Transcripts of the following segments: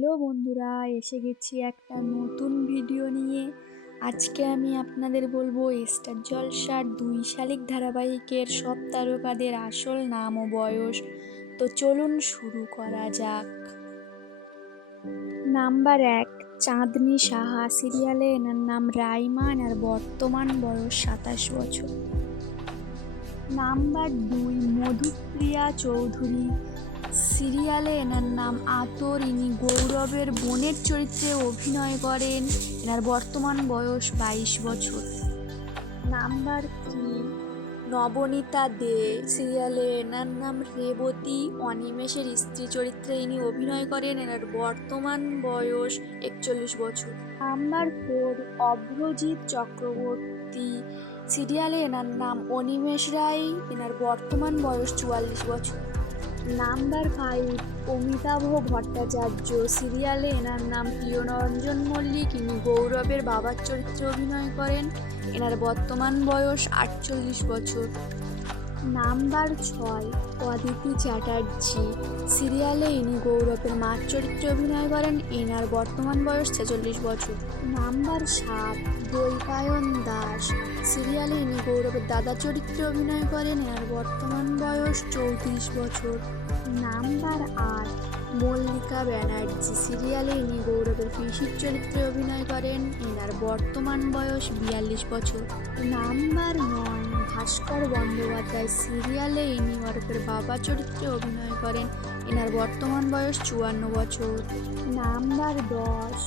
Hello বন্ধুরা, এসে গেছি একটা নতুন ভিডিও নিয়ে। আজকে আমি আপনাদের বলব স্টার জলসার দুই শালিক ধারাবাহিকের সব তারকাদের আসল নাম ও বয়স। তো চলুন শুরু করা যাক। নাম্বার এক, চাঁদনি সাহা সিরিয়ালে এনার নাম রাইমান আর বর্তমান বয়স সাতাশ বছর। নাম্বার দুই, মধুপ্রিয়া চৌধুরী সিরিয়ালে এনার নাম আতর। ইনি গৌরবের বোনের চরিত্রে অভিনয় করেন। এনার বর্তমান বয়স বাইশ বছর। Number three Nabanita De. সিরিয়ালে এনার নাম রেবতী। অনিমেষের স্ত্রী চরিত্রে ইনি অভিনয় করেন। এনার বর্তমান বয়স একচল্লিশ বছর। Number four, Abhrajit Chakraborty. সিরিয়ালে এনার নাম অনিমেষ রায়। এনার বর্তমান বয়স চুয়াল্লিশ বছর। Number five Amitabha Bhattacharya. সিরিয়ালে এনার নাম প্রিয়নরঞ্জন মল্লিক। ইনি গৌরবের বাবার চরিত্রে অভিনয় করেন। এনার বর্তমান বয়স আটচল্লিশ বছর। নাম্বার ছয়, অদিতি চ্যাটার্জি। সিরিয়ালে ইনি গৌরবের মার চরিত্রে অভিনয় করেন। এনার বর্তমান বয়স ছেচল্লিশ বছর। নাম্বার সাত, দৈপায়ন দাস। সিরিয়ালে ইনি গৌরবের দাদা চরিত্রে অভিনয় করেন। এনার বর্তমান বয়স চৌত্রিশ বছর। নাম্বার আট মল্লিকা ব্যানার্জি সিরিয়ালে ইনি গৌরবের পিসির চরিত্রে অভিনয় করেন। এনার বর্তমান বয়স বিয়াল্লিশ বছর। নাম্বার নয় ভাস্কর বন্দ্যোপাধ্যায় সিরিয়ালে ইনি গৌরবের বাবা চরিত্রে অভিনয় করেন। এনার বর্তমান বয়স চুয়ান্ন বছর। নাম্বার দশ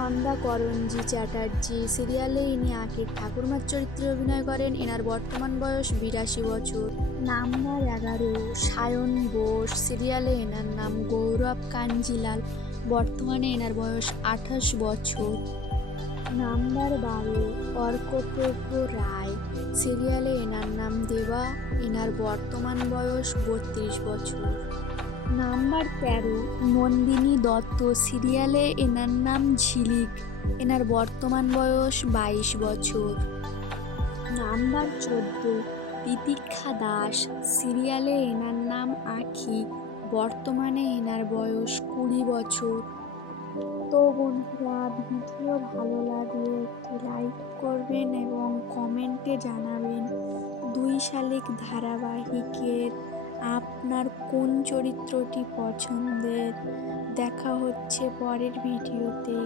ছন্দা করঞ্জি চ্যাটার্জি। সিরিয়ালে ইনি আখির ঠাকুরমার চরিত্রে অভিনয় করেন। এনার বর্তমান বয়স বিরাশি বছর। নাম্বার এগারো, সায়ন বোস। সিরিয়ালে এনার নাম গৌরব কাঞ্জিলাল। বর্তমানে এনার বয়স আঠাশ বছর। নাম্বার বারো অর্কপ্রভু রায়। সিরিয়ালে এনার নাম দেবা। এনার বর্তমান বয়স বত্রিশ বছর। নাম্বার তেরো, নন্দিনী দত্ত সিরিয়ালে এনার নাম ঝিলিক। এনার বর্তমান বয়স বাইশ বছর। নাম্বার চোদ্দ, তিতিক্ষা দাস সিরিয়ালে এনার নাম আখি। বর্তমানে এনার বয়স কুড়ি বছর। তো বন্ধুরা, ভিডিও ভালো লাগলে একটি লাইক করবেন এবং কমেন্টে জানাবেন দুই শালিক ধারাবাহিকের আপনার কোন চরিত্রটি পছন্দের? দেখা হচ্ছে পরের ভিডিওতে।